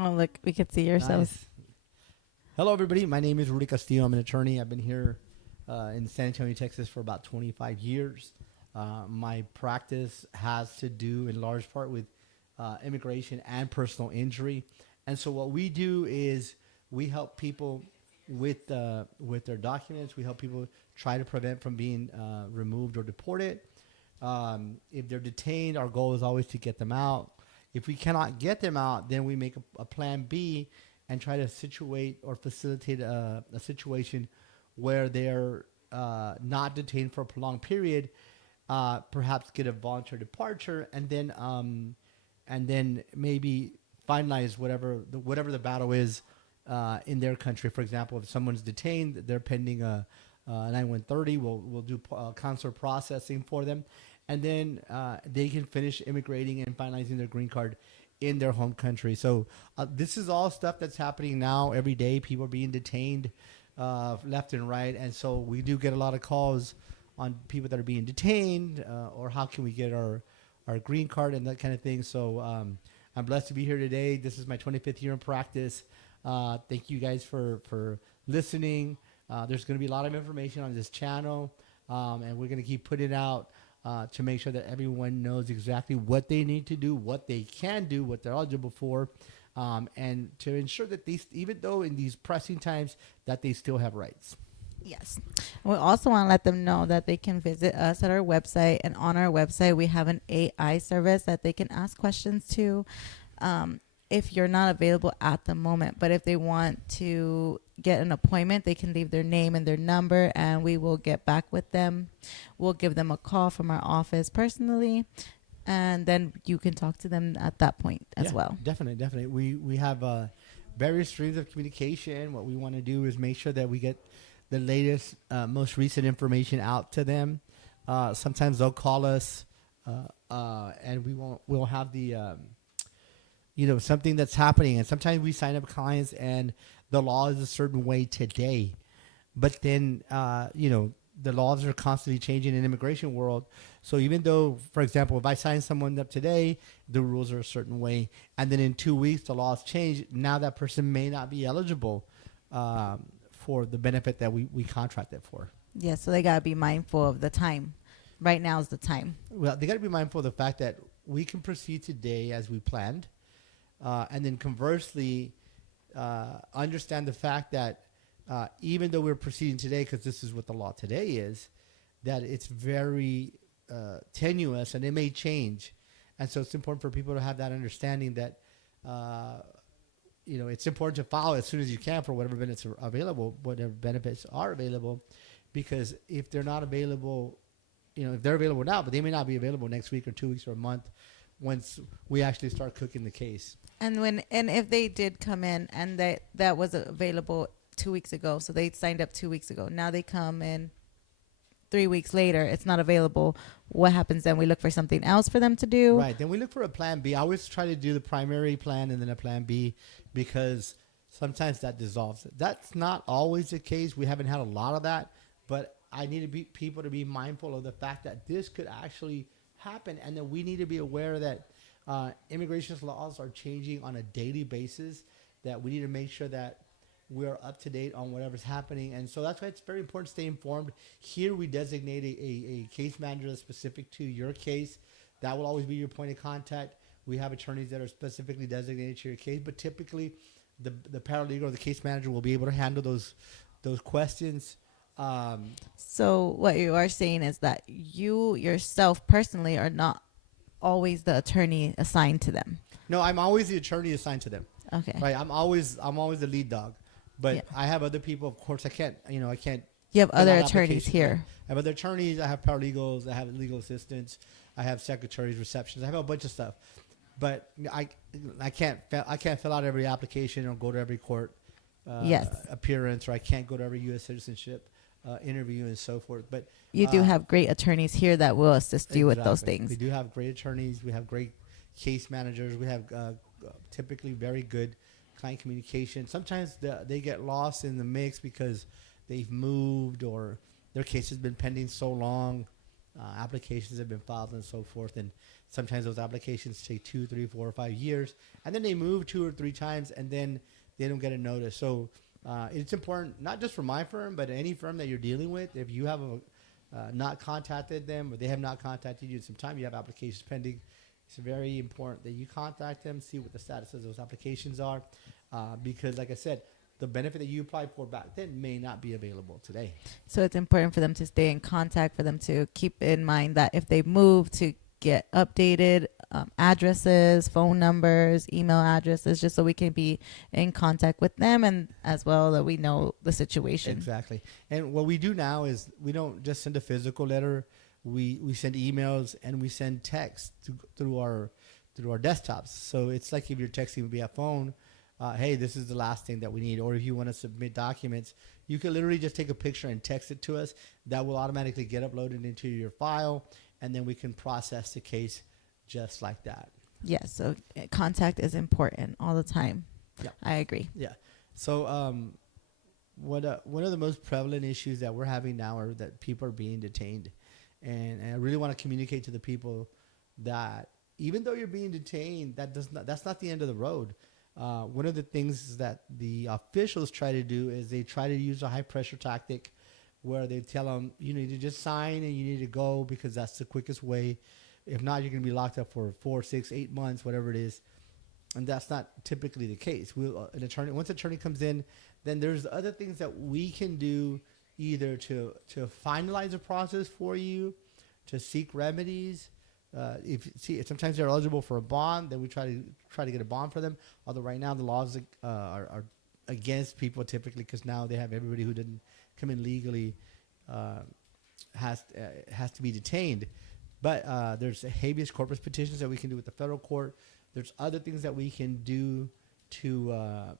Oh, look, we could see yourself. Nice. Hello, everybody. My name is Rudy Castillo. I'm an attorney. I've been here in San Antonio, Texas for about 25 years. My practice has to do in large part with immigration and personal injury. And so what we do is we help people with their documents. We help people try to prevent from being removed or deported. If they're detained, our goal is always to get them out. If we cannot get them out, then we make a plan B and try to situate or facilitate a situation where they're not detained for a prolonged period, perhaps get a voluntary departure, and then maybe finalize whatever the battle is in their country. For example, if someone's detained, they're pending a 9130. We'll do consular processing for them, and then they can finish immigrating and finalizing their green card in their home country. So this is all stuff that's happening now every day. People are being detained left and right, and so we do get a lot of calls on people that are being detained or how can we get our green card and that kind of thing. So I'm blessed to be here today. This is my 25th year in practice. Thank you guys for listening. There's going to be a lot of information on this channel, and we're going to keep putting it out to make sure that everyone knows exactly what they need to do, what they can do, what they're eligible for, and to ensure that these, even though in these pressing times, that they still have rights. Yes. We also want to let them know that they can visit us at our website. And on our website, we have an AI service that they can ask questions to if you're not available at the moment. But if they want to get an appointment, they can leave their name and their number, and we will get back with them. We'll give them a call from our office personally, and then you can talk to them at that point as well. Definitely. We have various streams of communication. What we want to do is make sure that we get the latest, most recent information out to them. Sometimes they'll call us, and we'll have the, something that's happening. And sometimes we sign up clients and the law is a certain way today, but then, the laws are constantly changing in the immigration world. So even though, for example, if I sign someone up today, the rules are a certain way, and then in 2 weeks the laws change, now that person may not be eligible for the benefit that we contracted for. Yeah, so they got to be mindful of the time. Right now is the time. Well, they got to be mindful of the fact that we can proceed today as we planned, and then conversely, understand the fact that even though we're proceeding today, because this is what the law today is, that it's very tenuous and it may change. And so it's important for people to have that understanding that, it's important to file as soon as you can for whatever benefits are available, because if they're not available, if they're available now, but they may not be available next week or 2 weeks or a month once we actually start cooking the case. And if they did come in and that was available 2 weeks ago, so they signed up 2 weeks ago, now they come in 3 weeks later, it's not available, what happens then? We look for something else for them to do? Right, then we look for a plan B. I always try to do the primary plan and then a plan B, because sometimes that dissolves it. That's not always the case. We haven't had a lot of that, but I need people to be mindful of the fact that this could actually happen, and that we need to be aware that immigration laws are changing on a daily basis, that we need to make sure that we're up to date on whatever's happening. And so that's why it's very important to stay informed. Here we designate a case manager that's specific to your case. That will always be your point of contact. We have attorneys that are specifically designated to your case, but typically the paralegal or the case manager will be able to handle those questions. So what you are saying is that you yourself personally are not always the attorney assigned to them. No, I'm always the attorney assigned to them. Okay. Right. I'm always the lead dog, but I have other people. Of course, I can't. You have other attorneys here. I have other attorneys. I have paralegals. I have legal assistants. I have secretaries, receptions. I have a bunch of stuff, but I can't fill out every application or go to every court appearance, or I can't go to every U.S. citizenship interview and so forth. But you do have great attorneys here that will assist you with those things. We do have great attorneys. We have great case managers. We have typically very good client communication. Sometimes they get lost in the mix because they've moved or their case has been pending so long. applications have been filed and so forth. And sometimes those applications take 2, 3, 4, or 5 years, and then they move 2 or 3 times, and then they don't get a notice. So it's important, not just for my firm, but any firm that you're dealing with. If you have not contacted them, or they have not contacted you in some time, you have applications pending, it's very important that you contact them, see what the status of those applications are, because like I said, the benefit that you applied for back then may not be available today. So it's important for them to stay in contact, for them to keep in mind that if they move, to get updated addresses, phone numbers, email addresses, just so we can be in contact with them, and as well that we know the situation. Exactly. And what we do now is we don't just send a physical letter. We send emails and we send text through our desktops. So it's like if you're texting via phone, hey, this is the last thing that we need. Or if you want to submit documents, you can literally just take a picture and text it to us. That will automatically get uploaded into your file, and then we can process the case just like that. Yes, so contact is important all the time. Yeah, I agree. Yeah. So one of the most prevalent issues that we're having now are that people are being detained. And I really want to communicate to the people that even though you're being detained, that's not the end of the road. One of the things that the officials try to do is they try to use a high pressure tactic where they tell them, you need to just sign and you need to go because that's the quickest way. If not, you're going to be locked up for 4, 6, 8 months, whatever it is. And that's not typically the case. Once an attorney comes in, then there's other things that we can do, either to finalize the process for you, to seek remedies. Sometimes they're eligible for a bond, then we try to get a bond for them. Although right now the laws are against people typically, because now they have everybody who didn't come in legally has to be detained. But there's habeas corpus petitions that we can do with the federal court. There's other things that we can do to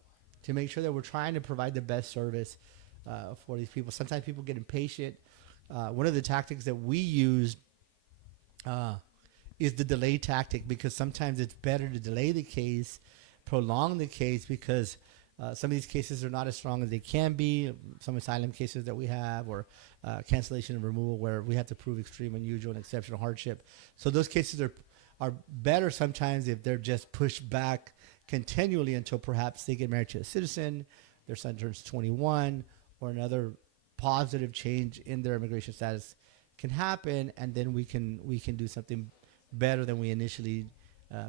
make sure that we're trying to provide the best service for these people. Sometimes people get impatient. One of the tactics that we use is the delay tactic, because sometimes it's better to delay the case, prolong the case, because some of these cases are not as strong as they can be. Some asylum cases that we have, or cancellation and removal, where we have to prove extreme, unusual, and exceptional hardship. So those cases are better sometimes if they're just pushed back continually until perhaps they get married to a citizen, their son turns 21, or another positive change in their immigration status can happen, and then we can do something better than we initially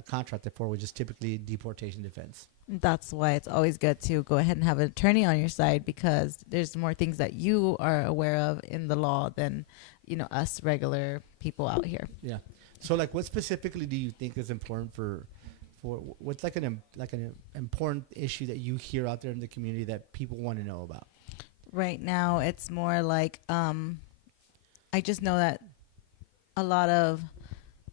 contracted for, which is typically deportation defense. That's why it's always good to go ahead and have an attorney on your side, because there's more things that you are aware of in the law than us regular people out here. Yeah. So like, what specifically do you think is important for what's like an important issue that you hear out there in the community that people want to know about? Right now, it's more like I just know that a lot of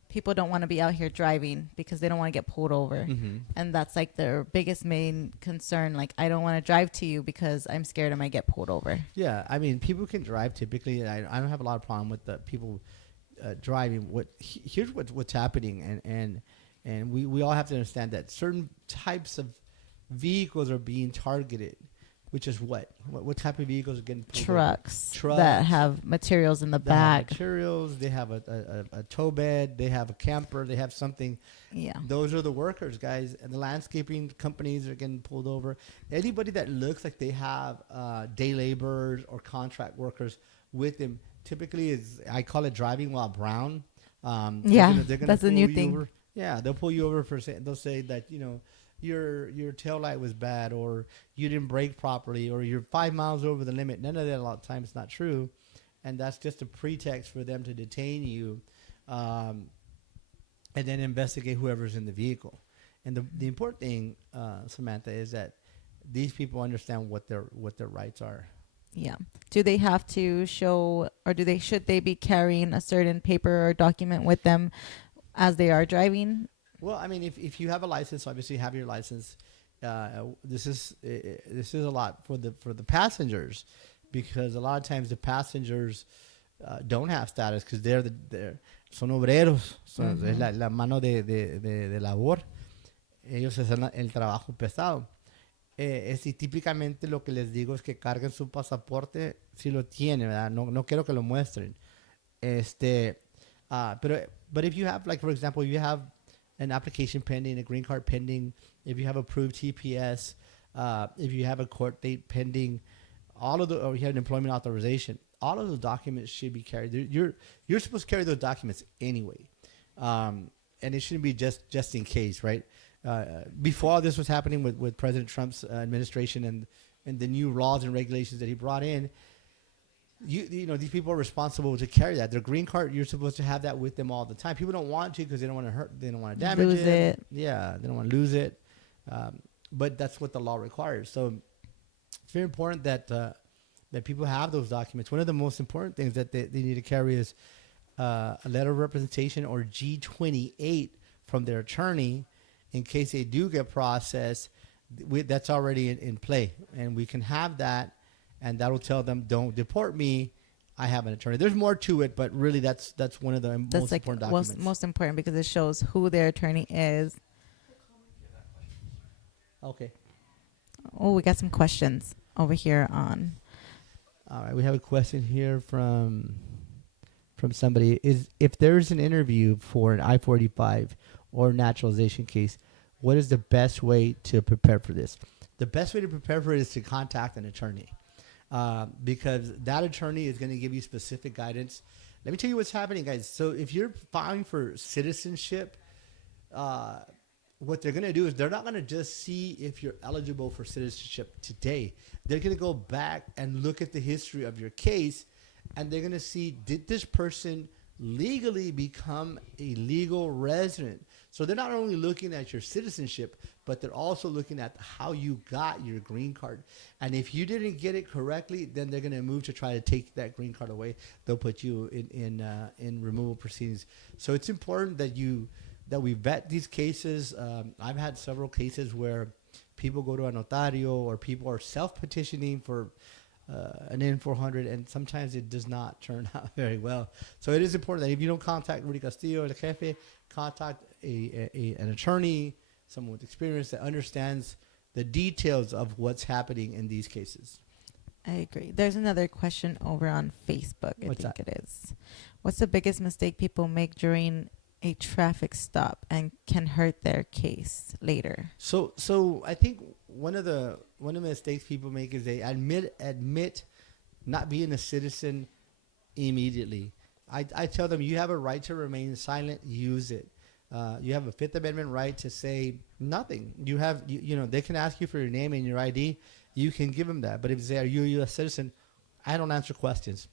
people don't want to be out here driving because they don't want to get pulled over. Mm-hmm. And that's like their biggest main concern. Like, I don't want to drive to you because I'm scared I might get pulled over. Yeah, I mean, people can drive typically. I don't have a lot of problem with the people driving. Here's what's happening, and we all have to understand that certain types of vehicles are being targeted. Which is what type of vehicles are getting pulled Trucks over? that have materials in the back. Materials. They have a tow bed. They have a camper. They have something. Yeah. Those are the workers, guys. And the landscaping companies are getting pulled over. Anybody that looks like they have day laborers or contract workers with them typically I call it driving while brown. They're gonna that's a new thing. Over. Yeah, they'll pull you over they'll say that, your tail light was bad, or you didn't brake properly, or you're 5 miles over the limit. None of that a lot of times is not true. And that's just a pretext for them to detain you and then investigate whoever's in the vehicle. And the important thing, Samantha, is that these people understand what their rights are. Yeah. Do they have to show, or should they be carrying a certain paper or document with them as they are driving? Well, I mean, if you have a license, obviously you have your license. This is a lot for the passengers, because a lot of times the passengers don't have status because they're son obreros, es la mano de labor. Ellos hacen el trabajo pesado. Y típicamente lo que les digo es que carguen su pasaporte si lo tienen, ¿verdad? No quiero que lo muestren. But if you have, like, for example, you have an application pending, a green card pending, if you have approved TPS, if you have a court date pending, or you have an employment authorization, all of those documents should be carried. You're supposed to carry those documents anyway, and it shouldn't be just in case, right? Before all this was happening with President Trump's administration and the new laws and regulations that he brought in, you know, these people are responsible to carry that. Their green card, you're supposed to have that with them all the time. People don't want to because they don't want to hurt, they don't want to damage Lose it. Yeah, they don't want to lose it. But that's what the law requires. So it's very important that that people have those documents. One of the most important things that they need to carry is a letter of representation, or G-28, from their attorney in case they do get processed. That's already in play, and we can have that. And that'll tell them, don't deport me. I have an attorney. There's more to it, but really that's one of the most important documents. Most important, because it shows who their attorney is. Okay. Oh, we got some questions over here on. All right, we have a question here from somebody. If there's an interview for an I-45 or naturalization case, what is the best way to prepare for this? The best way to prepare for it is to contact an attorney. Because that attorney is going to give you specific guidance. Let me tell you what's happening, guys. So if you're filing for citizenship, what they're going to do is they're not going to just see if you're eligible for citizenship today. They're going to go back and look at the history of your case, and they're going to see, did this person legally become a legal resident? So they're not only looking at your citizenship, but they're also looking at how you got your green card. And if you didn't get it correctly, then they're going to move to try to take that green card away. They'll put you in removal proceedings. So it's important that we vet these cases. I've had several cases where people go to a notario, or people are self-petitioning for an N-400, and sometimes it does not turn out very well. So it is important that if you don't contact Rudy Castillo, El Jefe, contact an attorney, someone with experience that understands the details of what's happening in these cases. I agree. There's another question over on Facebook. I think it is. What's the biggest mistake people make during a traffic stop and can hurt their case later? So I think one of the mistakes people make is they admit not being a citizen immediately. I tell them, you have a right to remain silent. Use it. You have a Fifth Amendment right to say nothing. You have, you know, they can ask you for your name and your ID. You can give them that. But if they say, are you a U.S. citizen? I don't answer questions.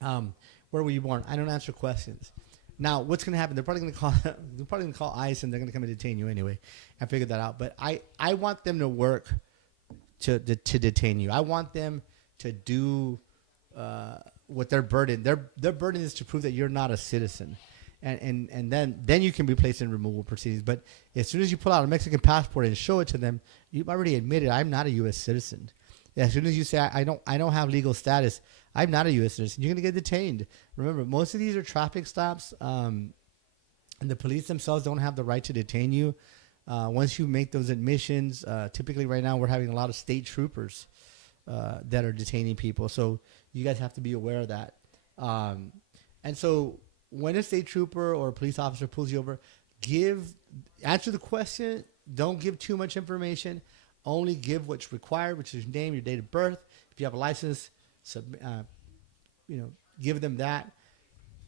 Where were you born? I don't answer questions. Now, what's going to happen? They're probably going to call ICE, and they're going to come and detain you anyway. I figured that out. But I want them to work to detain you. I want them to do what their burden. Their burden is to prove that you're not a citizen. And then you can be placed in removal proceedings. But as soon as you pull out a Mexican passport and show it to them, you've already admitted, I'm not a U.S. citizen. As soon as you say, I don't have legal status, I'm not a U.S. citizen, you're going to get detained. Remember, most of these are traffic stops, and the police themselves don't have the right to detain you. Once you make those admissions, typically right now we're having a lot of state troopers that are detaining people. So you guys have to be aware of that. And so when a state trooper or a police officer pulls you over, answer the question. Don't give too much information. Only give what's required, which is your name, your date of birth. If you have a license, give them that.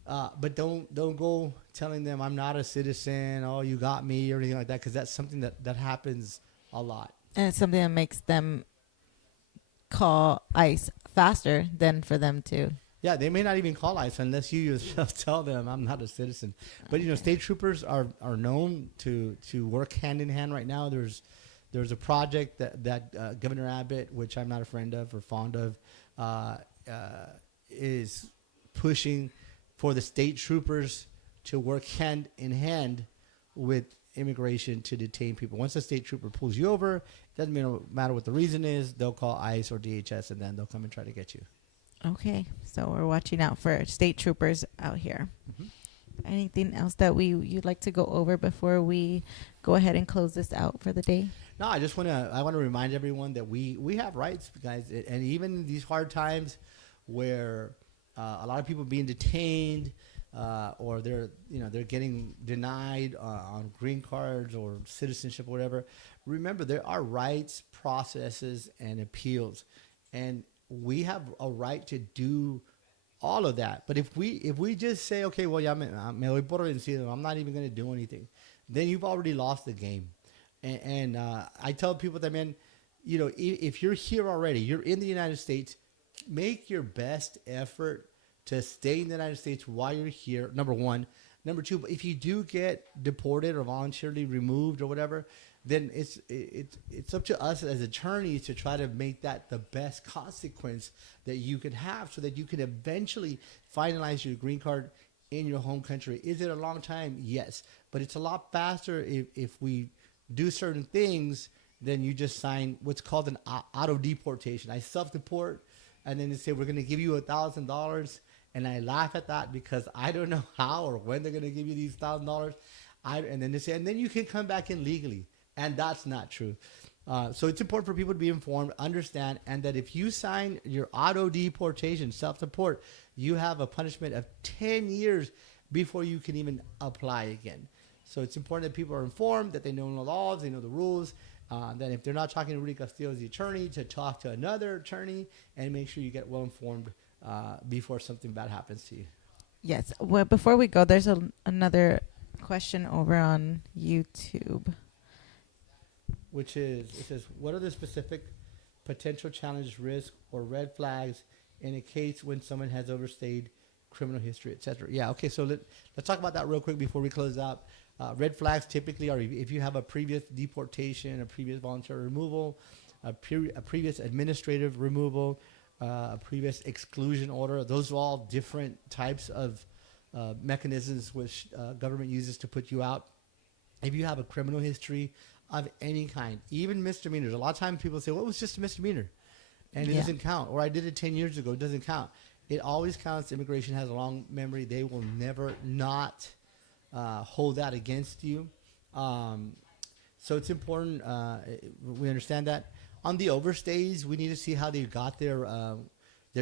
But don't go telling them I'm not a citizen. Oh, you got me, or anything like that, because that's something that happens a lot. And it's something that makes them call ICE faster than for them to. Yeah, they may not even call ICE unless you yourself tell them I'm not a citizen. But state troopers are known to work hand in hand right now. There's a project that Governor Abbott, which I'm not a friend of or fond of, is pushing for the state troopers to work hand in hand with immigration to detain people. Once a state trooper pulls you over, it doesn't matter what the reason is, they'll call ICE or DHS, and then they'll come and try to get you. Okay, so we're watching out for state troopers out here. Mm-hmm. Anything else that you'd like to go over before we go ahead and close this out for the day? No, I want to remind everyone that we have rights, guys, and even in these hard times where a lot of people being detained, or they're getting denied on green cards or citizenship or whatever. Remember, there are rights, processes, and appeals, and we have a right to do all of that. But if we just say, okay, well, ya me voy por vencido, I'm not even going to do anything, then you've already lost the game. And I tell people that, man, if you're here already, you're in the United States, make your best effort to stay in the United States while you're here, number one. Number two, if you do get deported or voluntarily removed or whatever, then it's up to us as attorneys to try to make that the best consequence that you could have, so that you can eventually finalize your green card in your home country. Is it a long time? Yes. But it's a lot faster if we do certain things than you just sign what's called an auto deportation. I self-deport, and then they say, we're going to give you $1,000. And I laugh at that because I don't know how or when they're going to give you these $1,000. And then they say, and then you can come back in legally. And that's not true. So it's important for people to be informed, understand, and that if you sign your auto deportation, self-deport, you have a punishment of 10 years before you can even apply again. So it's important that people are informed, that they know the laws, they know the rules, that if they're not talking to Rudy Castillo as the attorney, to talk to another attorney and make sure you get well informed before something bad happens to you. Yes. Well, before we go, there's another question over on YouTube. Which is, it says, what are the specific potential challenges, risks, or red flags in a case when someone has overstayed criminal history, etc.? Yeah, okay, so let's talk about that real quick before we close out. Red flags typically are if you have a previous deportation, a previous voluntary removal, a previous administrative removal, a previous exclusion order. Those are all different types of mechanisms which government uses to put you out. If you have a criminal history of any kind, even misdemeanors. A lot of times people say, well, it was just a misdemeanor and it doesn't count. Or I did it 10 years ago. It doesn't count. It always counts. Immigration has a long memory. They will never not hold that against you. So it's important. We understand that. On the overstays, we need to see how they got their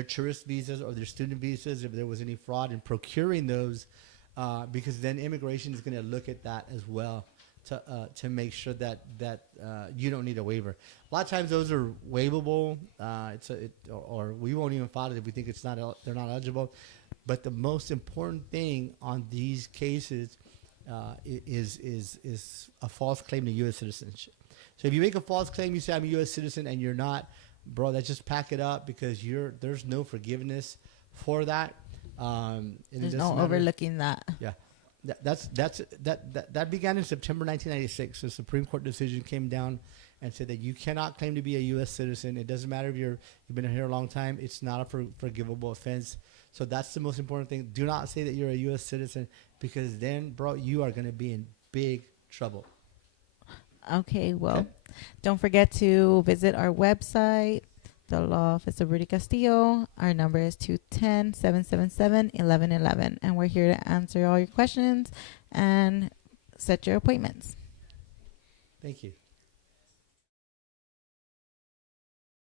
tourist visas or their student visas, if there was any fraud in procuring those, because then immigration is going to look at that as well to make sure that you don't need a waiver. A lot of times those are waivable, or we won't even file it if we think they're not eligible. But the most important thing on these cases is a false claim to U.S. citizenship. So if you make a false claim, you say I'm a U.S. citizen and you're not, bro, let's just pack it up, because there's no forgiveness for that. There's no overlooking that. Yeah. That began in September 1996. The Supreme Court decision came down and said that you cannot claim to be a U.S. citizen. It doesn't matter if you've been here a long time. It's not a forgivable offense. So that's the most important thing. Do not say that you're a U.S. citizen, because then, bro, you are going to be in big trouble. Okay, well, don't forget to visit our website, the Law Office of Rudy Castillo. Our number is 210-777-1111, and we're here to answer all your questions and set your appointments. Thank you.